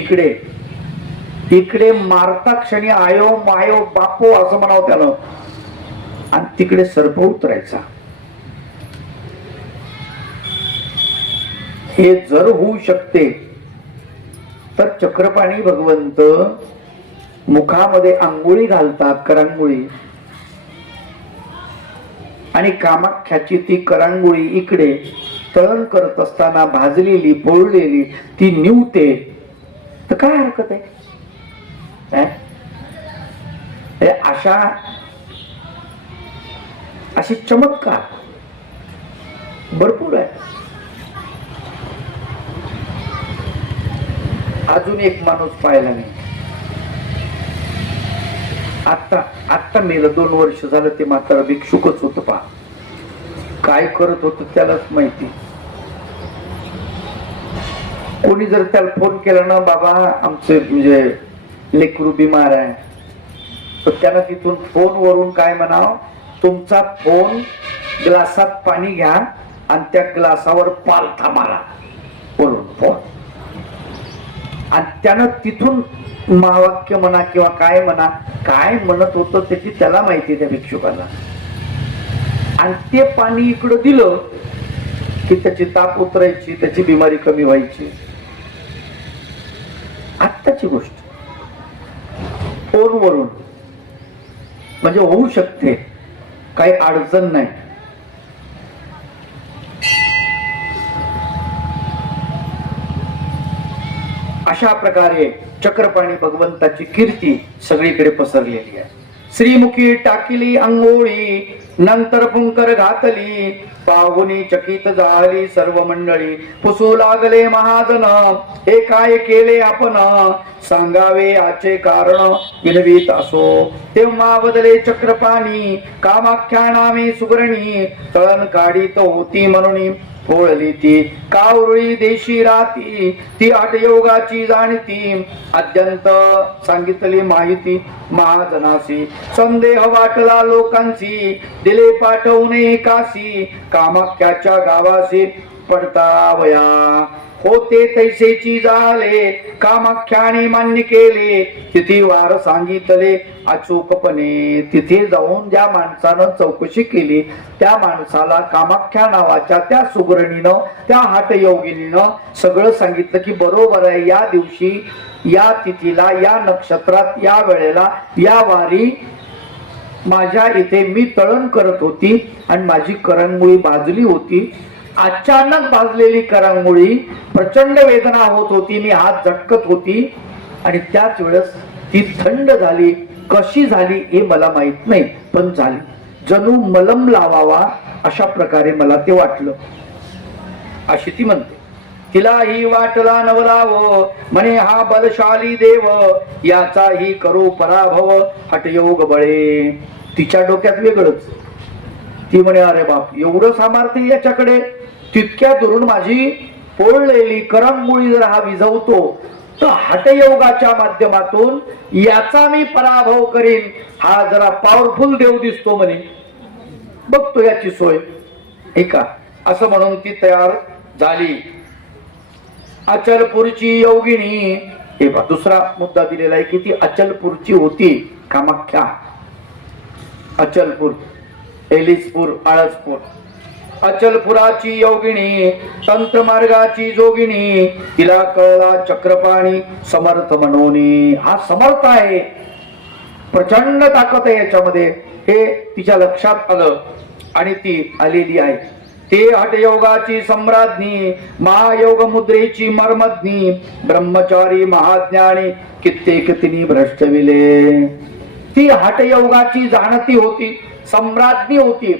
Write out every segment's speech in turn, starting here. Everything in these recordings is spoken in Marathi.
इकडे इकडे मारता क्षणी आयो मायो बापो असं म्हणावं त्यानं, आणि तिकडे सर्प उतरायचा. हे जर होऊ शकते तर चक्रपाणी भगवंत मुखामध्ये आंघोळी घालतात, करांगोळी, आणि कामाख्याची ती करांगोळी इकडे तळण करत असताना भाजलेली पोळलेली ती निवते, तर काय हरकत आहे? अशी चमत्कार भरपूर आहे. अजून एक माणूस पाहिला नाही, आता मेलं, 2 वर्ष झालं. ते म्हातारा भिक्षुकच होत. पहा काय करत होत त्यालाच माहिती. कोणी जर त्याला फोन केला ना, बाबा आमचे म्हणजे लेकरू बिमार आहे, तर त्याला तिथून फोनवरून काय म्हणाव, तुमचा फोन ग्लासात पाणी घ्या आणि त्या ग्लासावर पालथा मारा वरून फोन, आणि त्यानं तिथून महावाक्य म्हणा किंवा काय म्हणा, काय म्हणत होतं त्याची त्याला माहिती, त्या भिक्षुकाला. आणि ते पाणी इकडं दिलं की त्याची ताप उतरायची, त्याची बिमारी कमी व्हायची. आत्ताची गोष्ट फोनवरून म्हणजे होऊ शकते, काही अडचण नाही. अशा प्रकारे चक्रपाणी भगवंताची कीर्ती सगळीकडे पसरलेली आहे. श्रीमुखी टाकिली अंघोळी, नंतर पुंकर घातली, पाहुनी चकित झाली सर्व मंडळी. पुसू लागले महाजन, हे काय केले आपण, सांगावे याचे कारण विनवीत असो. तेव्हा बदले चक्रपाणी, कामाख्या नामे सुगरणी, तळण काढीत होती म्हणून पोळली ती. कावरुळी देशी राती, ती हठयोगाची जाणती, अत्यंत सांगितली माहिती महाजनासी. संदेह वाटला लोकांची, दिले पाठवून काशी, कामाख्याच्या गावासी पडतावया. होते तैसेची झाले, कामाख्याने मान्य केले, तिथे वार सांगितले अचूकपणे. तिथे जाऊन ज्या माणसानं चौकशी केली, त्या माणसाला कामाख्या नावाच्या त्या सुगरणीनं, त्या हठयोगिनीनं सगळं सांगितलं की बरोबर आहे, या दिवशी, या तिथीला, या नक्षत्रात, या वेळेला, या वारी माझ्या इथे मी तळण करत होती आणि माझी करंगोळी भाजली होती. अचानक भाजलेली करंगोळी, प्रचंड वेदना होत होती, मी हात झटकत होती, आणि त्याच वेळेस ती थंड झाली. कशी झाली हे मला माहित नाही, पण झाली. जणू मलम लावावा अशा प्रकारे मला ते वाटलं, अशी ती म्हणते. तिलाही वाटला नवलाव, म्हणे हा बलशाली देव, याचाही करू पराभव, हठयोग बळे. तिच्या डोक्यात वेगळंच. ती म्हणे अरे बाप, एवढं सामर्थ्य याच्याकडे, तितक्या दुरून माझी पोळलेली करंगोळी जर हा विझवतो, तर हठयोगाच्या माध्यमातून याचा मी पराभव करीन. हा जरा पॉवरफुल देव दिसतो म्हणे, बघतो याची सोय एका, असं म्हणून ती तयार झाली. अचलपूरची योगिनी, हे दुसरा मुद्दा दिलेला आहे की ती अचलपूरची होती कामाख्या. अचलपूर, एलिसपूर, आळसपूर. अचलपुराची योगिनी, तंत्र मार्गाची जोगिनी, तिला कळला चक्रपाणी समर्थ म्हणून. हा समर्थ आहे, प्रचंड ताकद आहे याच्यामध्ये, हे तिच्या लक्षात आलं आणि ती आलेली आहे. ते हठयोगाची सम्राज्ञी, महायोग मुद्रेची मर्मज्ञी, ब्रह्मचारी महाज्ञानी, कित्येक तिने भ्रष्टविले. ती हठयोगाची जाणती होती, सम्राज्ञी होती.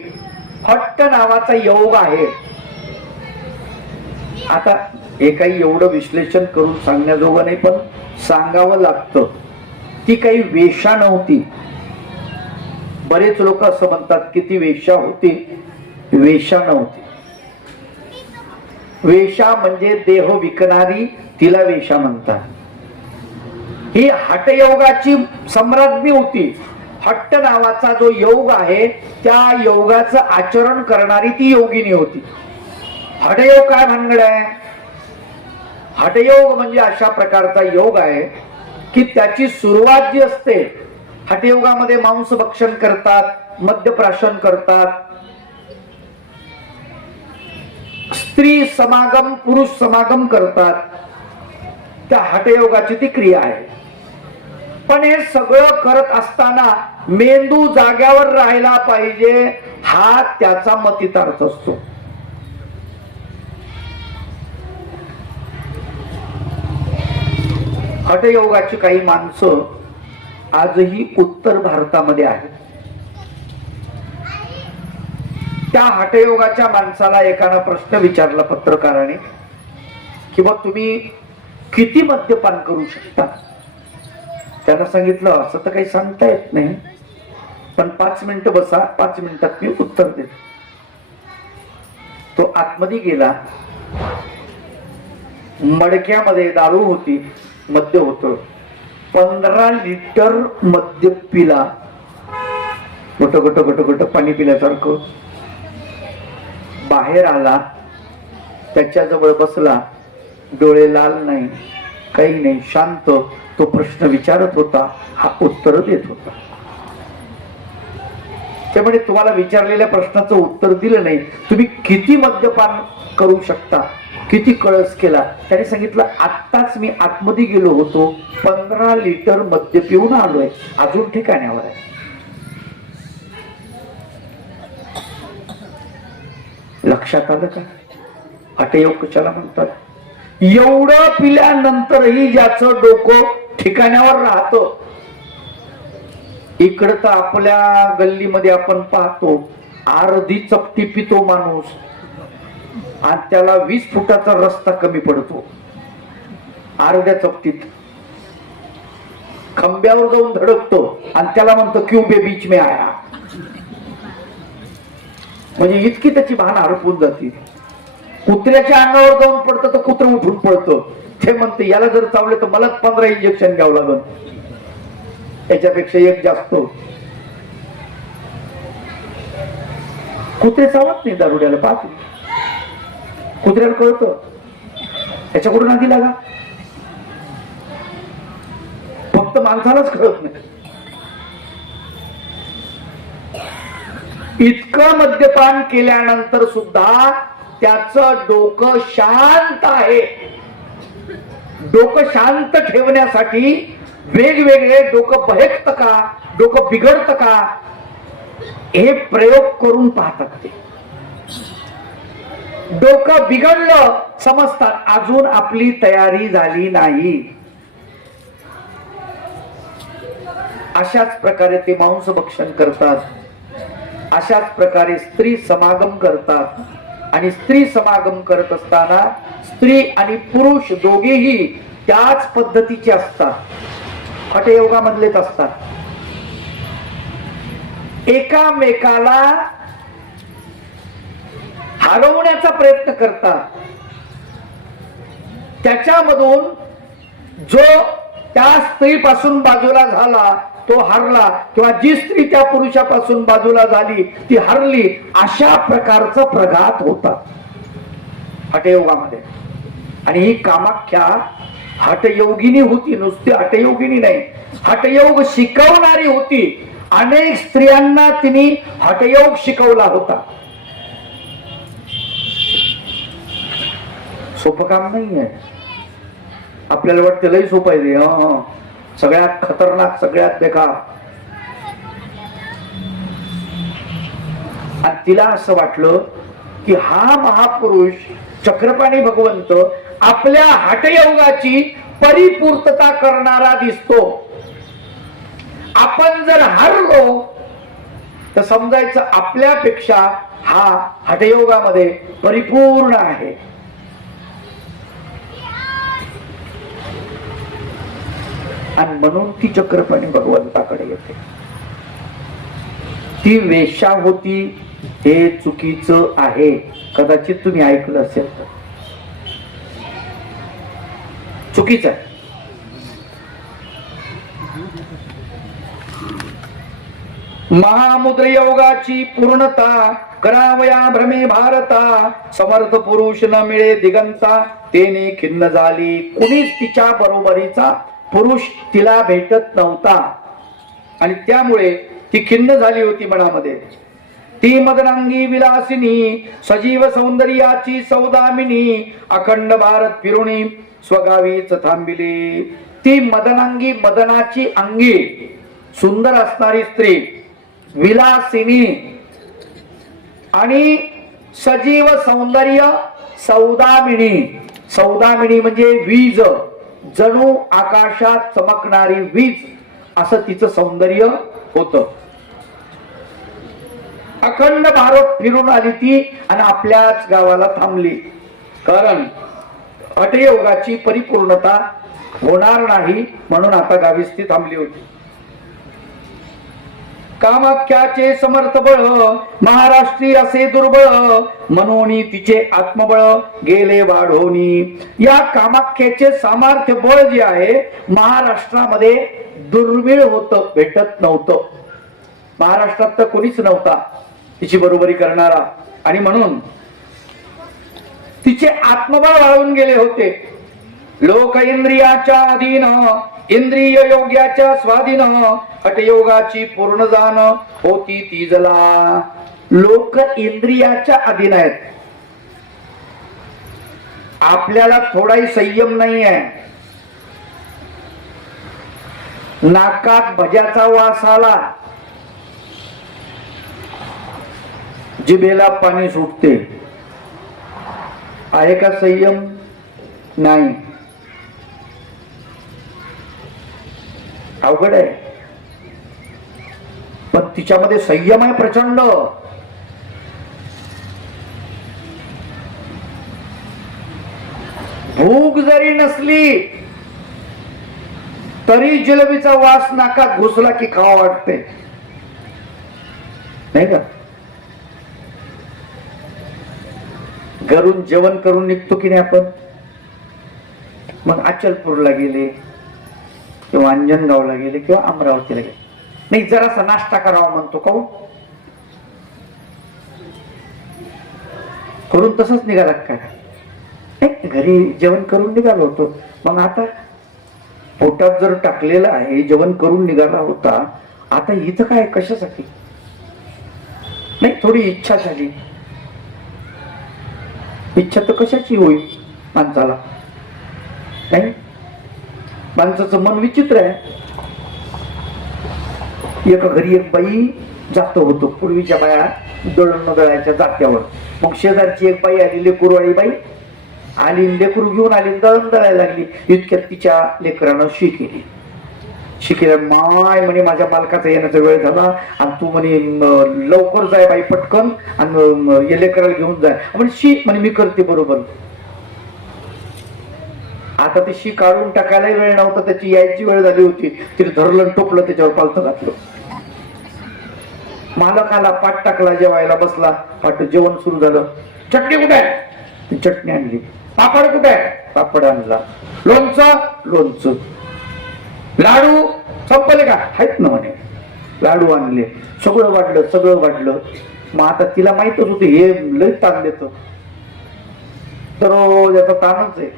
हट्ट नावाचा योग आहे. आता हे काही एवढं विश्लेषण करून सांगण्याजोगं नाही, पण सांगावं लागतं. ती काही वेश्या नव्हती. बरेच लोक असं म्हणतात की ती वेश्या होती, वेश्या नव्हती. वेश्या म्हणजे देह विकणारी, तिला वेश्या म्हणतात. ही हठयोगाची सम्राज्ञी होती. हट्ट नावाचा जो योग आहे, त्या योगाचं आचरण करणारी ती योगिनी होती. हठयोग काय भानगड आहे? हठयोग म्हणजे अशा प्रकारचा योग आहे की त्याची सुरुवात जी असते, हठयोगामध्ये मांस भक्षण करतात, मद्यप्राशन करतात, स्त्री समागम पुरुष समागम करतात, त्या हठयोगाची ती क्रिया आहे. पण हे सगळं करत असताना मेंदू जाग्यावर राहायला पाहिजे, हा त्याचा मतितार्थ असतो. हठयोगाची काही माणसं आजही उत्तर भारतामध्ये आहेत. त्या हठयोगाच्या माणसाला एकानं प्रश्न विचारला पत्रकाराने की बा तुम्ही किती मद्यपान करू शकता. त्यानं सांगितलं असं तर काही सांगता येत नाही, पण 5 मिनिटं बसा, 5 मिनिटात मी उत्तर देतो. तो आतमध्ये गेला, मडक्यामध्ये दारू होती, मद्य होतं, 15 लिटर मद्य पिला, गोट गोट गोट गोट पाणी पिल्यासारखं. बाहेर आला, त्याच्याजवळ बसला, डोळे लाल नाही, काही नाही, शांत. तो प्रश्न विचारत होता, हा उत्तर देत होता. त्यामुळे तुम्हाला विचारलेल्या प्रश्नाचं उत्तर दिलं नाही, तुम्ही किती मद्यपान करू शकता, किती कळस केला. त्याने सांगितलं आत्ताच मी आतमध्ये गेलो होतो, 15 लिटर मद्य पिऊन आलोय, अजून ठिकाण्यावर आहे. लक्षात आलं का हठयोग कशाला म्हणतात. एवढं पिल्यानंतरही ज्याचं डोकं ठिकाण्यावर राहतं. इकडं तर आपल्या गल्लीमध्ये आपण पाहतो, अर्धी चपटी पितो माणूस आणि त्याला 20 फुटाचा रस्ता कमी पडतो. अर्ध्या चपटीत खंब्यावर जाऊन धडकतो आणि त्याला म्हणतो क्यू बे बीच में आया. म्हणजे इतकी त्याची भान हरपून जाते. कुत्र्याच्या अंगावर जाऊन पडतं तर कुत्र उठून पडतं. ते म्हणते याला जर चावले तर मलाच 15 इंजेक्शन घ्यावं लागल, त्याच्यापेक्षा एक जास्त. कुत्रे चावत नाही दारुड्याला, पाहतो कुत्र्याला कळतं, त्याच्याकडून आधी लागा. फक्त माणसालाच कळत नाही. इतकं मद्यपान केल्यानंतर सुद्धा त्याचं डोकं शांत आहे. डोकं शांत ठेवण्यासाठी वेगवेगळे डोकं बहेकतं का, डोकं बिघडतं का, हे प्रयोग करून पाहतात. ते डोकं बिघडलं समजतात, अजून आपली तयारी झाली नाही. अशाच प्रकारे ते मांस भक्षण करतात, अशाच प्रकारे स्त्री समागम करतात. आणि स्त्री समागम करत असताना स्त्री आणि पुरुष दोघेही त्याच पद्धतीचे असतात, हठयोगामधलेच असतात. एकामेकाला हरवण्याचा प्रयत्न करतात. त्याच्यामधून जो त्या स्त्रीपासून बाजूला झाला तो हरला, किंवा जी स्त्री त्या पुरुषापासून बाजूला झाली ती हरली. अशा प्रकारचा प्रघात होता हठयोगामध्ये. आणि ही कामाख्या हठयोगिनी होती, नुसती हठयोगिनी नाही, हठयोग शिकवणारी होती. अनेक स्त्रियांना तिने हठयोग शिकवला होता. सोपं काम नाहीये. आपल्याला वाटतं लई सोपं आहे ते, सगळ्यात खतरनाक, सगळ्यात बेकार. आणि तिला असं वाटलं की हा महापुरुष चक्रपाणी भगवंत आपल्या हठयोगाची परिपूर्तता करणारा दिसतो. आपण जर हरलो तर समजायचं आपल्यापेक्षा हा हठयोगामध्ये परिपूर्ण आहे. आणि म्हणून ती चक्रपाणी भगवंताकडे येते. ती वेश्या होती हे चुकीचं आहे, कदाचित तुम्ही ऐकलं असेल तर. चुकीचं आहे. महामुद्र योगाची पूर्णता करावया भ्रमे भारता, समर्थ पुरुष न मिळे दिगंता, तेने खिन्न झाली कुणीच तिच्या बरोबरीचा पुरुष तिला भेटत नव्हता आणि त्यामुळे ती खिन्न झाली होती मनामध्ये. ती मदनांगी विलासिनी, सजीव सौंदर्याची सौदामिनी, अखंड भारत फिरुणी स्वगावीच थांबिली. ती मदनांगी, मदनाची अंगी, सुंदर असणारी स्त्री, विलासिनी आणि सजीव सौंदर्य सौदामिनी. सौदामिनी म्हणजे वीज, जणू आकाशात चमकणारी वीज असं तिचं सौंदर्य होतं. अखंड भारत फिरून आली ती आणि आपल्याच गावाला थांबली, कारण हठयोगाची परिपूर्णता होणार नाही म्हणून आता गावीच ती थांबली होती. कामाख्याचे समर्थ बळ, महाराष्ट्री असे दुर्बळ, म्हणून तिचे आत्मबळ गेले वाढोनी. या कामाख्याचे सामर्थ्य बळ जे आहे महाराष्ट्रामध्ये दुर्मिळ होतं, भेटत नव्हतं. महाराष्ट्रात तर कोणीच नव्हता तिची बरोबरी करणारा आणि म्हणून तिचे आत्मबळ वाढून गेले होते. लोक इंद्रियाच्या अधीन, इंद्रिय योग्याच्या स्वाधीन, हठयोगाची पूर्ण जाण होती ती जला. लोक इंद्रियाच्या अधीन आहेत. आपल्याला थोडाही संयम नाही आहे. नाकात भज्याचा वास आला, जिभेला पाणी सुटते. आहे का संयम? नाही. अवघड आहे. पण तिच्यामध्ये संयम आहे प्रचंड. भूक जरी नसली तरी जिलेबीचा वास नाकात घुसला की खावा वाटते, नाही का? घरून जेवण करून निघतो की नाही आपण, मग अचलपूरला गेले किंवा अंजनगावला गेले किंवा अमरावतीला गेले, नाही जरासा नाश्ता करावा म्हणतो, काहून? करून तसंच निघाला काय? घरी जेवण करून निघालो होतो, मग आता पोटात जर टाकलेलं आहे, जेवण करून निघाला होता, आता इथं काय कशासाठी? नाही, थोडी इच्छा झाली. इच्छा तर कशाची होईल माणसाला, नाही? माणसाचं मन विचित्र आहे. एका घरी एक बाई जात होतो, पूर्वीच्या बाया दळण दळायच्या जात्यावर. मग शेजारची एक बाई आली, लेकरूवाळी बाई आली, लेकरू घेऊन आली, दळण दळायला लागली. इतक्यात तिच्या लेकरानं शी केली. शिकेला, माय म्हणे माझ्या मालकाचा येण्याचा वेळ झाला आणि तू म्हणे लवकर जाय बाई पटकन आणि लेकराला घेऊन जाय. म्हणजे शी म्हणे मी करते बरोबर. आता ती शी काढून टाकायला वेळ नव्हता, त्याची यायची वेळ झाली होती. तिने धरलं टोपलं, त्याच्यावर पालथं घातलं. मालक आला, पाठ टाकला, जेवायला बसला. पाठ जेवण सुरू झालं. चटणी कुठे आहे? ती चटणी आणली. पापड कुठे आहे? पापड आणला. लोणचं? लोणचं. लाडू संपले का? आहेत ना म्हणे. लाडू आणले. सगळं वाढलं, सगळं वाढलं. मग आता तिला माहितच होते हे लय ताण देत, तर याचा ताणच आहे.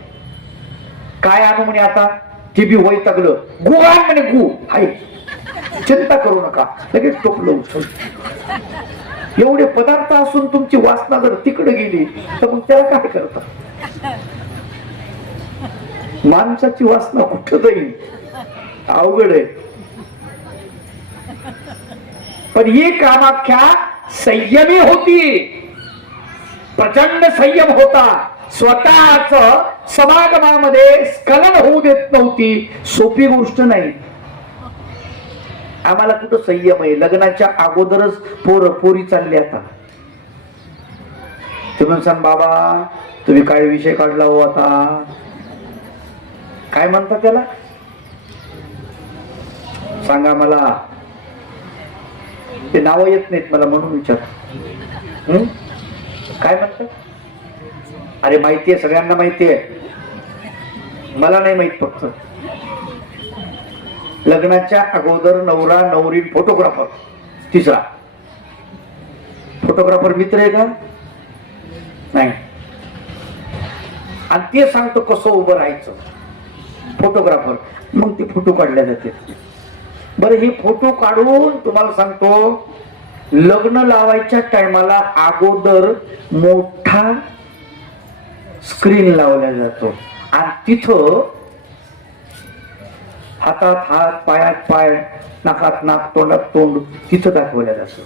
काय आणू म्हणे आता? ती बी वैतागलं. गु आण म्हणे. गु आहे, चिंता करू नका. लगेच टोपलं उचल. एवढे पदार्थ असून तुमची वासना जर तिकडे गेली तर मग त्याला काय करता? माणसाची वासना कुठं जाईल? अवघड आहे. पण ही कामाख्या संयमी होती, प्रचंड संयम होता. स्वतःच समागमामध्ये स्खलन होऊ देत नव्हती. सोपी गोष्ट नाही. आम्हाला कुठं संयम आहे? लग्नाच्या अगोदरच पोरी चालली. आता तुम्ही सांग बाबा तुम्ही काय विषय काढला हो? आता काय म्हणता त्याला? सांगा मला. ते नाव येत नाहीत मला म्हणून विचार. काय म्हणतात? अरे माहितीये, सगळ्यांना माहितीये, मला नाही माहित. फक्त लग्नाच्या अगोदर नवरा नवरी फोटोग्राफर, तिसरा फोटोग्राफर मित्र आहे का? नाही. आणि ते सांगतो कसं उभं राहायचं फोटोग्राफर, मग ते फोटो काढले जाते. बरं, हे फोटो काढून तुम्हाला सांगतो, लग्न लावायच्या टायमाला अगोदर मोठा स्क्रीन लावला जातो आणि तिथं हातात हात, पायात पाय, नाकात नाक, तोंडात तोंड तिथं दाखवल्या जातं.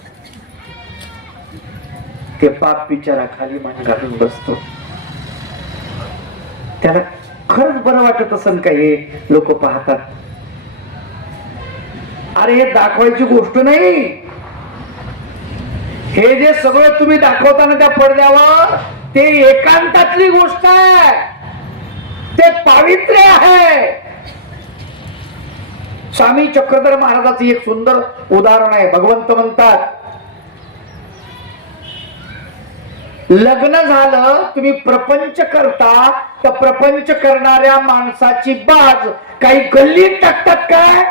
ते पाप बिचारा खाली मान घालून बसतो. त्याला खरंच बरं वाटत असेल का हे लोक पाहतात? अरे हे दाखवायची गोष्ट नाही. हे जे सगळं तुम्ही दाखवताना त्या पडद्यावर, ते एकांतातली गोष्ट आहे, ते पावित्र्य आहे. स्वामी चक्रधर महाराजाचं एक सुंदर उदाहरण आहे. भगवंत म्हणतात, लग्न झालं, तुम्ही प्रपंच करता, तर प्रपंच करणाऱ्या माणसाची बाज काही गल्लीत टाकतात काय?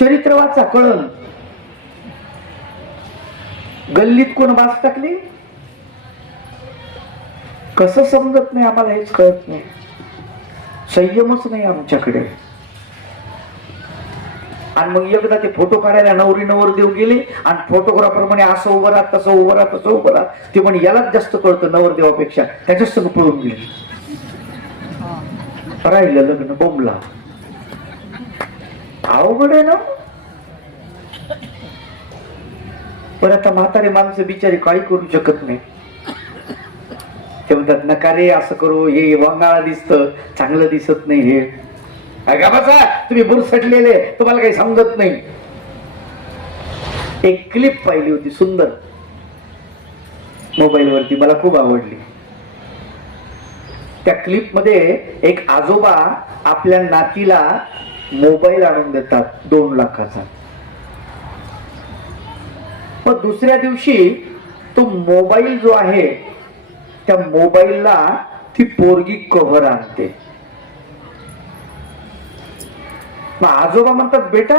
चरित्र वाचा, कळलं. गल्लीत कोण बाज टाकली? कसं समजत नाही आम्हाला, हेच कळत नाही. संयमच नाही आमच्याकडे. आणि मग एकदा ते फोटो काढायला नवरी नवरदेव गेले आणि फोटोग्राफर म्हणे असं उभं राहा, तसं उभं राहा, तसं उभं राहा. ते म्हणे यालाच जास्त कळतं नवरदेवापेक्षा, त्याच्याच सगळं पळून गेले. राहिलं लग्न बोंबला. अवघड आहे ना. पण आता म्हातारे माणसं बिचारी काही करू शकत नाही. ते म्हणतात नका रे असं करू, हे वंगाळ दिसतं, चांगलं दिसत नाही. हे बसा, तुम्ही बुरसटलेले, तुम्हाला काही समजत नाही. एक क्लिप पाहिली होती सुंदर मोबाईल वरती, मला खूप आवडली. त्या क्लिप मध्ये एक आजोबा आपल्या नातीला मोबाईल आणून देतात 2 लाखाचा. पण दुसऱ्या दिवशी तो मोबाईल जो आहे, त्या मोबाईलला ती पोरगी कव्हर आणते. मग आजोबा म्हणतात, बेटा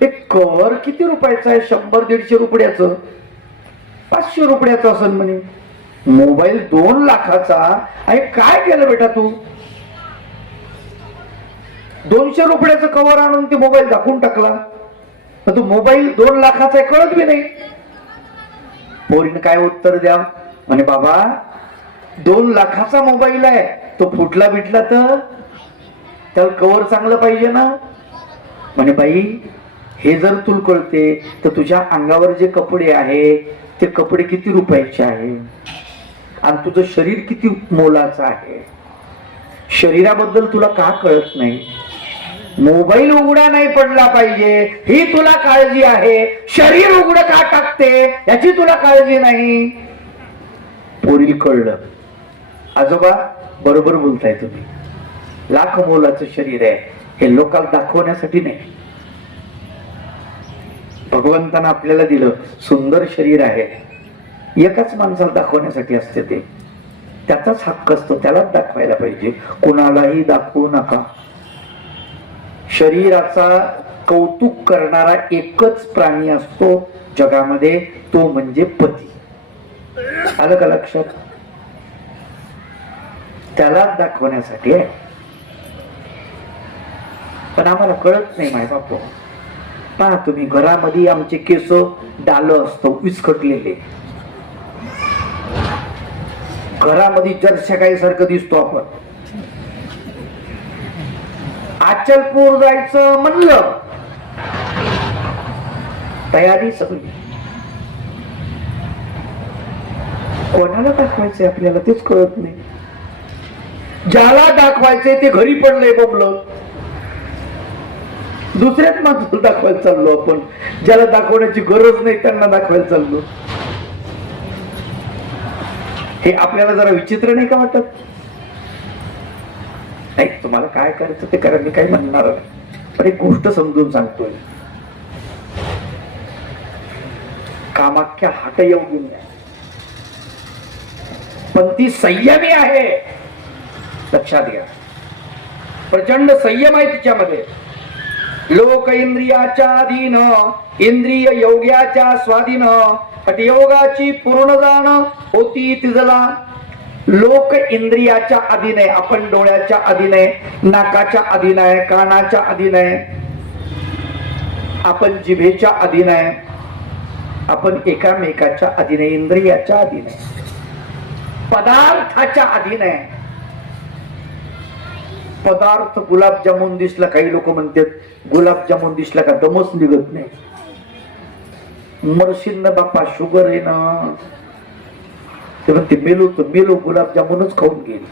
एक कव्हर किती रुपयाचं आहे? 100-150 रुपयाचं, 500 रुपयाचं असेल म्हणे. मोबाईल 2 लाखाचा आहे, काय केलं बेटा तू? 200 रुपयाचं कव्हर आणून ते मोबाईल दाखवून टाकला. पण तू मोबाईल 2 लाखाचा आहे कळत बी नाही. पोरीनं काय उत्तर द्या? म्हणे बाबा 2 लाखाचा मोबाईल आहे, तो फुटला बिटला तर त्यावर कव्हर चांगलं पाहिजे ना. म्हणे बाई हे जर तुला कळते तर तुझ्या अंगावर जे कपडे आहे ते कपडे किती रुपयाचे आहे आणि तुझं शरीर किती मोलाचं आहे, शरीराबद्दल तुला का कळत नाही? मोबाईल उघडा नाही पडला पाहिजे ही तुला काळजी आहे, शरीर उघड का टाकते याची तुला काळजी नाही. पोरीला कळलं, आजोबा बरोबर बोलताय तुम्ही, लाख मोलाचं शरीर आहे, हे लोकांना दाखवण्यासाठी नाही. भगवंतानं आपल्याला दिलं सुंदर शरीर आहे, एकाच माणसाला दाखवण्यासाठी असते, ते त्याचाच हक्क असतो, त्यालाच दाखवायला पाहिजे, कुणालाही दाखवू नका. शरीराचा कौतुक करणारा एकच प्राणी असतो जगामध्ये, तो म्हणजे पती. आलं का लक्षात? त्यालाच दाखवण्यासाठी आहे. पण आम्हाला कळत नाही माय बापू. पहा तुम्ही, घरामध्ये आमचे केस डालं असतो विस्कटलेले, घरामध्ये जरशा काही सारखं दिसतो आपण. अचलपूर जायचं म्हणलं तयारी सगळी, कोणाला दाखवायचंय आपल्याला तेच कळत नाही. ज्याला दाखवायचंय ते घरी पडलंय बोंबलं, दुसऱ्याच माणसाला दाखवायला चाललो आपण. ज्याला दाखवण्याची गरज नाही त्यांना दाखवायला चाललो. हे आपल्याला जरा विचित्र नाही का वाटत? नाही, तुम्हाला काय करायचं ते करा, मी काही म्हणणार नाही, पण एक गोष्ट समजून सांगतोय. कामाख्या हाट योगी नाही, पण ती संयमी आहे, लक्षात घ्या. प्रचंड संयम आहे तिच्यामध्ये. लोक इंद्रियाच्या अधीन, इंद्रिय योग्याच्या स्वाधीन, हठयोगाची पूर्ण जाण होती तिजला. लोक इंद्रियाच्या अधीन आहे, आपण डोळ्याच्या अधीन आहे, नाकाच्या अधीन आहे, कानाच्या अधीन आहे, आपण जिभेच्या अधीन आहे, आपण एकामेकाच्या अधीन आहे, इंद्रियाच्या अधीन आहे, पदार्थाच्या अधीन आहे. पदार्थ गुलाबजामुन दिसला, काही लोक म्हणतात गुलाबजामुन दिसला का दमच निघत नाही. मरशील ना बाप्पा, शुगर आहे ना. ते म्हणते मेलो तर मेलो, गुलाबजामुनच खाऊन गेली.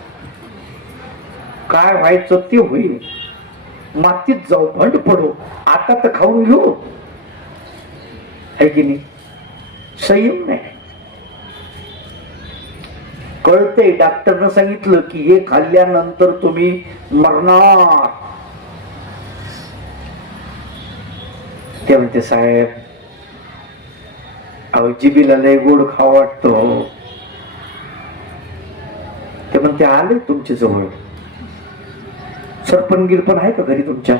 काय व्हायचं ते होईल, मातीत जाऊ, भंड पडो, आता तर खाऊन घेऊ. आहे की नाही? संयम नाही. कळते, डॉक्टरनं सांगितलं की हे खाल्ल्यानंतर तुम्ही मरणार. ते म्हणते साहेब, अहो जिबीला लय गोड खावा वाटतो. ते म्हणते आले तुमच्या जवळ, सरपण गिरपण आहे का घरी तुमच्या?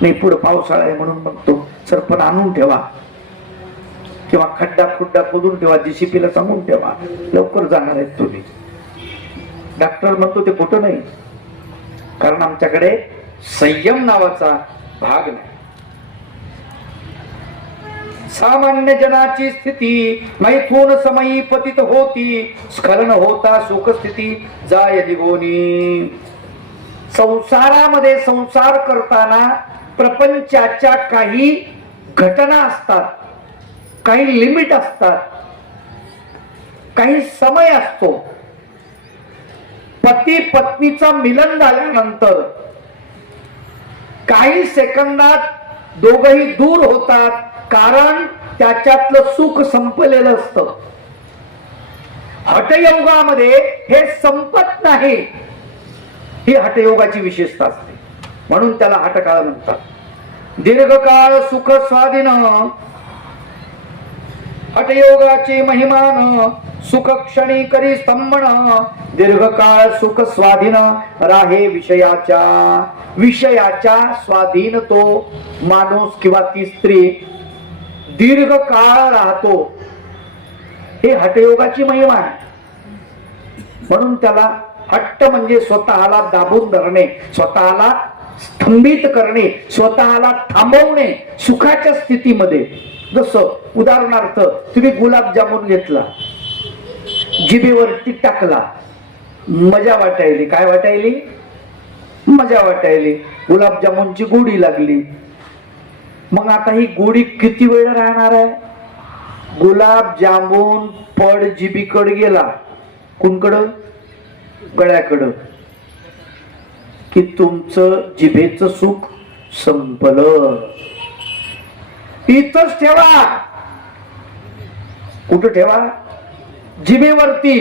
नाही, पुढे पावसाळा आहे म्हणून म्हणतो सरपण आणून ठेवा, किंवा खड्डा खुड्डा खोदून ठेवा, जीसीपीला सांगून ठेवा, लवकर जाणार आहेत तुम्ही. डॉक्टर म्हणतो ते खोटं नाही, कारण आमच्याकडे संयम नावाचा भाग नाही. सामान्य जनाची स्थिती मैथून समयी पतित होती, स्खलन होता सुख स्थिती जाय निगोनी. संसारामध्ये संसार करताना प्रपंचाच्या काही घटना असतात, काही लिमिट असतात, काही समय असतो. पती पत्नीचा मिलन झाल्यानंतर काही सेकंदात दोघही दूर होतात, कारण त्याच्यातलं सुख संपलेलं असतं. हठयोगामध्ये हे संपत नाही, ही हठयोगाची विशेषता असते, म्हणून त्याला हठकाळ म्हणतात. दीर्घकाळ सुख स्वाधीन, हठयोगाचे महिमान, सुख क्षणी करी स्तंभन. दीर्घकाळ सुख स्वाधीन राहे विषयाच्या, विषयाच्या स्वाधीन तो माणूस किंवा ती स्त्री दीर्घ काळ राहतो. हे हठयोगाची महिमा आहे. म्हणून त्याला हट्ट म्हणजे स्वतःला दाबून धरणे, स्वतःला स्तंभित करणे, स्वतःला थांबवणे सुखाच्या स्थितीमध्ये. जसं उदाहरणार्थ तुम्ही गुलाबजामुन घेतला, जिभेवरती टाकला, मजा वाटायली. काय वाटायली? मजा वाटायली. गुलाबजामुनची गोडी लागली. मग आता ही गोडी किती वेळ राहणार आहे? गुलाबजामुन पड जिभीकडे गेला, कुणकडं? गळ्याकडं, की तुमचं जिभेचं सुख संपलं. इथंच ठेवा. कुठं ठेवा? जिभेवरती.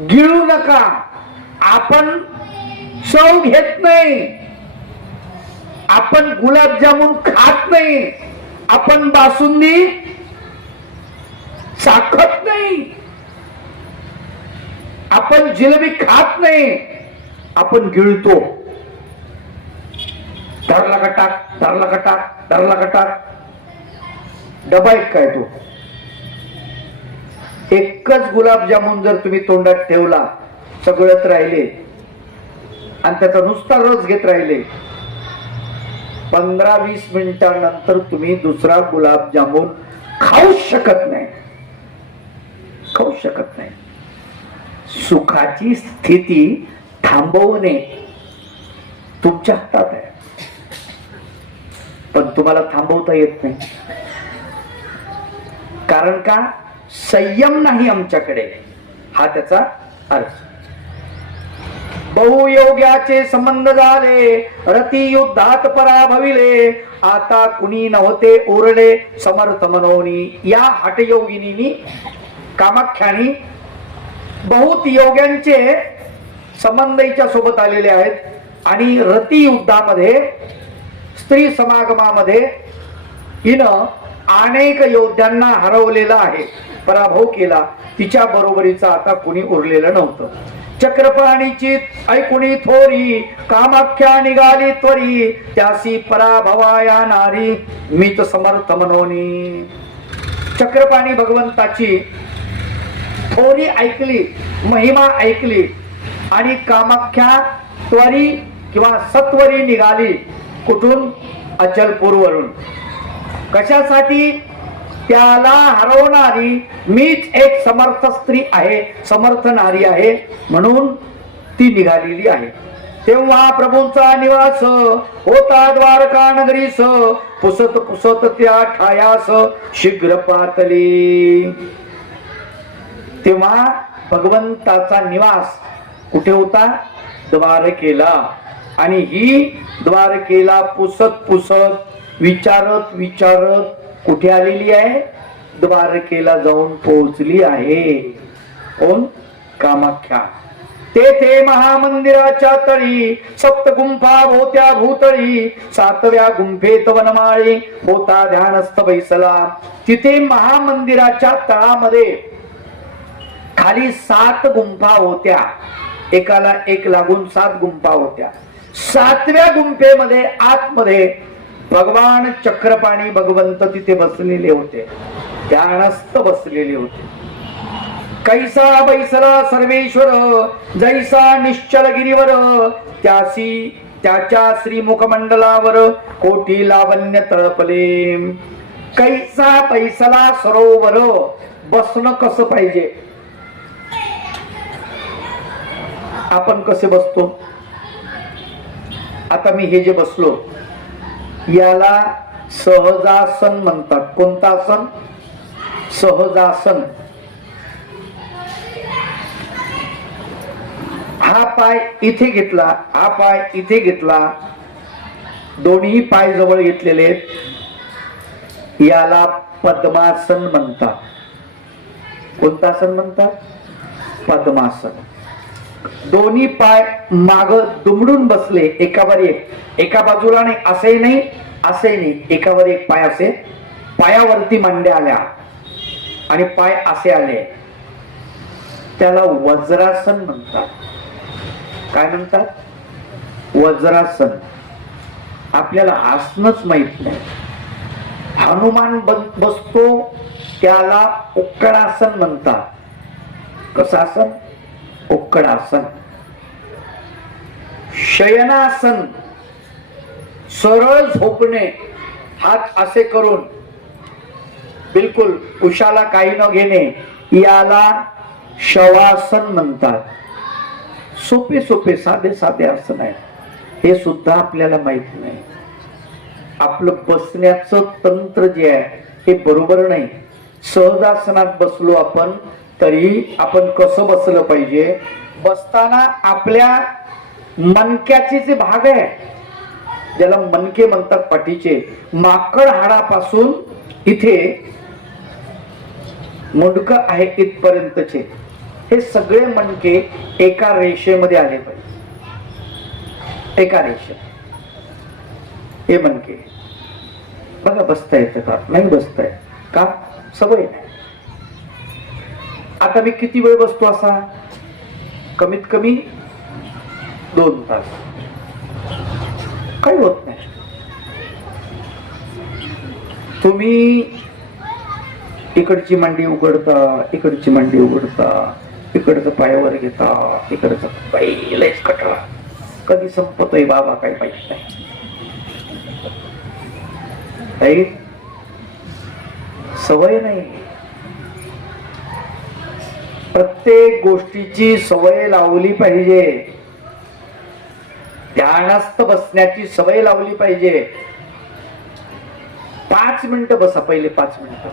गिळू नका. आपण चव घेत नाही, आपण गुलाबजामुन खात नाही, आपण बासुंदी चाखत नाही, आपण जिलेबी खात नाही, आपण गिळतो. धरला का टाक, धरला का टाक, धरला का टाक. डबा एक काय तो? एकच गुलाबजामुन जर तुम्ही तोंडात ठेवला, सगळत राहिले आणि त्याचा नुसता रस घेत राहिले, 15-20 मिनिटांनंतर तुम्ही दुसरा गुलाबजामुन खाऊ शकत नाही, खाऊ शकत नाही. सुखाची स्थिती थांबवणे तुमच्या हातात आहे, पण तुम्हाला थांबवता येत नाही. कारण का? संयम नाही आमच्याकडे. हा त्याचा अर्थ. बहुयोग्याचे संबंध झाले, रती युद्धात पराभविले, आता कुणी नव्हते ओरडे समर्थ मनोनी. या हठयोगिनी कामाख्यानी बहुत योग्यांचे संबंध हिच्या सोबत आलेले आहेत आणि रती युद्धामध्ये, स्त्री समागमामध्ये हिनं अनेक योद्ध्यांना हरवलेला आहे, पराभव केला. तिच्या बरोबरीचा आता कुणी उरलेलं नव्हतं. चक्रपाणीची ऐकुणी थोरी कामाख्या निघाली त्वरी त्यासी पराभवाया नारी मीच समर्थ मनोनी. चक्रपाणी भगवंताची थोरी ऐकली, महिमा ऐकली आणि कामाख्या त्वरी किंवा सत्वरी निघाली. कुठून? अचलपूरवरून. कशासाठी? त्याला हरवणारी मीच एक समर्थ स्त्री आहे, समर्थ नारी आहे, म्हणून ती निघालेली आहे. तेव्हा प्रभूंचा निवास होता द्वारका नगरीस, पुसत पुसत त्या ठायास शीघ्र पातली. तेव्हा भगवंताचा निवास कुठे होता? द्वारकेला. आणि ही द्वारकेला पुसत पुसत विचारत विचारत कुठे आलेली आहे? द्वारकेला जाऊन पोहोचली आहे. कोण? कामाख्या. तेथे महामंदिराच्या तळी सप्त गुंफा होत्या भूतळी, सातव्या गुंफेत वनमाळी होता ध्यानस्थ बैसला. तिथे महामंदिराच्या तळामध्ये खाली 7 गुंफा होत्या, एकाला एक लागून 7 गुंफा होत्या. 7व्या गुंफेमध्ये आतमध्ये भगवान चक्रपाणी भगवंत तिथे बसलेले होते, ध्यानस्थ बसलेले होते. कैसा बैसला सर्वेश्वर जैसा निश्चल गिरीवर, त्यासी त्याच्या श्रीमुखमंडलावर कोटी लावण्य तळपले. कैसा बैसला सरोवर. बसणं कसं पाहिजे? आपण कसे बसतो? आता मी हे जे बसलो याला सहजासन म्हणतात. कोणतं आसन? सहजासन. हा पाय इथे घेतला, हा पाय इथे घेतला, दोन्ही पाय जवळ घेतलेले आहेत, याला पद्मासन म्हणतात. कोणतं आसन म्हणतात? पद्मासन. दोन्ही पाय माग दुमडून बसले, एकावर एक, एका बाजूला नाही, असे नाही असे नाही, एकावर एक पाय असे, पायावरती मांड्या आल्या आणि पाय असे आले, त्याला वज्रासन म्हणतात. काय म्हणतात? वज्रासन. आपल्याला आसनच माहित नाही. हनुमान बसतो त्याला उक्कडासन म्हणतात. कसं आसन? उक्कडासन. शयनासन, सरळ झोपणे, हात असे करून बिलकुल उशाला काही न घेणे, याला शवासन म्हणतात. सोपे सोपे साधे साधे आसन आहे, हे सुद्धा आपल्याला माहित नाही. आपलं बसण्याचं तंत्र जे आहे हे बरोबर नाही. सहजासनात बसलो आपण तरी आपण कसं बसलं पाहिजे? बसताना आपल्या मणक्याचे जे भाग आहे, ज्याला मणके म्हणतात पाठीचे, माकड हाडापासून इथे मुंडक आहे इथपर्यंतचे, हे सगळे मणके एका रेषेमध्ये आले पाहिजे. एका रेषेत हे मणके. बघा बसता येतं का? नाही बसता येत का? सवय नाही. आता मी किती वेळ बसतो असा? कमीत कमी 2 तास. काही होत नाही. तुम्ही इकडची मांडी उघडता, इकडची मांडी उघडता, इकडचं पायावर घेता, इकडचं पहिलेच कटळा कधी संपतोय बाबा काही माहित नाही. सवय नाही. प्रत्येक गोष्टीची सवय लावली पाहिजे. ध्यानस्थ बसण्याची सवय लावली पाहिजे. 5 मिनिटं बसा, पहिले 5 मिनिटं.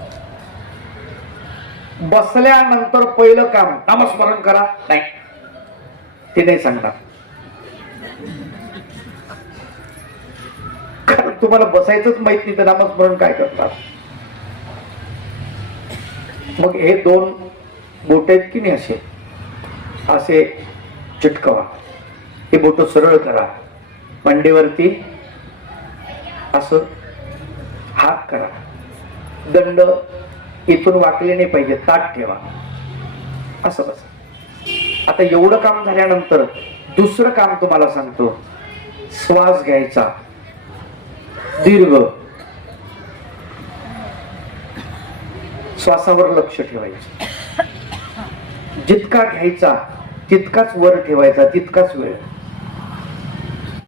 बसल्यानंतर पहिलं काम नामस्मरण करा. नाही, ते नाही सांगणार. कारण तुम्हाला बसायचंच माहित नाही तर नामस्मरण काय करतात? मग हे 2 बोट आहेत की नाही, असे असे चिटकवा. हे बोट सरळ करा, मांडीवरती असं हात करा. दंड इथून वाकले नाही पाहिजे, ताट ठेवा. असं बसा. आता एवढं काम झाल्यानंतर दुसरं काम तुम्हाला सांगतो. श्वास घ्यायचा दीर्घ, श्वासावर लक्ष ठेवायचं. जितका घ्यायचा तितकाच वर ठेवायचा, तितकाच वेळ.